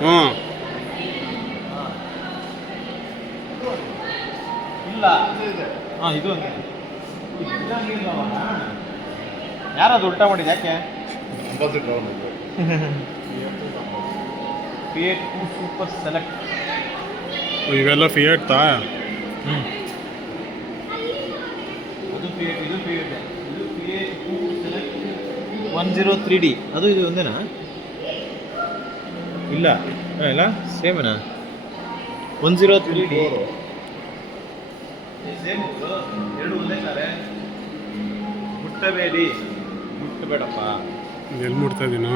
ಹ್ಞೂ ಇಲ್ಲ ಹಾಂ ಇದು ಅಂತ ಯಾರದು ಉಲ್ಟಾ ಮಾಡಿದ್ದು ಯಾಕೆ ಫಿಯೇಟ್ ಸೂಪರ್ ಸೆಲೆಕ್ಟ್ ಇವೆಲ್ಲ ಫಿಯೇಟ್ ತಾ ಅದು ಫಿಯೇಟ್ ಇದು ಫಿಯೇಟ್ ಇದು ಫಿಯೇಟ್ ಸೆಲೆಕ್ಟ್ 103D ಅದು ಇದು ಒಂದೇನಾ ಇಲ್ಲ ಇಲ್ಲ ಸೇಮನಾ 103D ಸೇಮ್ ಎರಡು ಒಂದೇ ಸಾರೆ ಮುಟ್ಟಬೇಡಿ ಮುಟ್ಟಬೇಡಪ್ಪ ಎಲ್ಲಿ ಮುಟ್ತಾ ಇದ್ದೀನೋ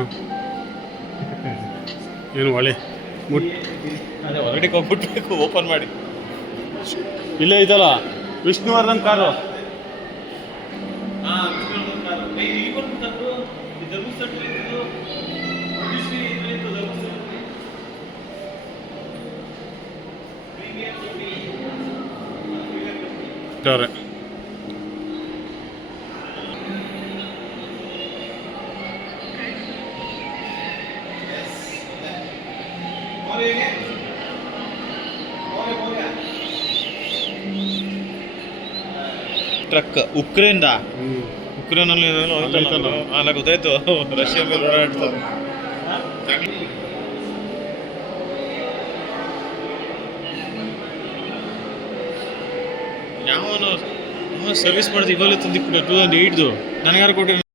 ಏನು ಒಳ್ಳೆ ಅದೇ ಹೊರಗಡೆ ಹೋಗ್ಬಿಟ್ಬೇಕು ಓಪನ್ ಮಾಡಿ ಇಲ್ಲೇ ಐತಲ್ಲ ವಿಷ್ಣುವರ್ಧನ್ ಕಾರು ಇಟ್ಟವ್ರೆ ಟ್ರಕ್ ಉಕ್ರೇನ್ದ ಉಕ್ರೇನಲ್ಲಿ ಅಲ್ಲ ಗೊತ್ತಾಯ್ತು ರಷ್ಯಾ ಮೇಲೆ ಓಡಾಡ್ತಾರೆ ಯಾವ ಸರ್ವಿಸ್ ಮಾಡಿದ್ದು ಇವಾಗಲೇ ತಂದಿಕ್ಬಿಟ್ಟು 2008 ನನಗಾರು ಕೊಟ್ಟಿರೋ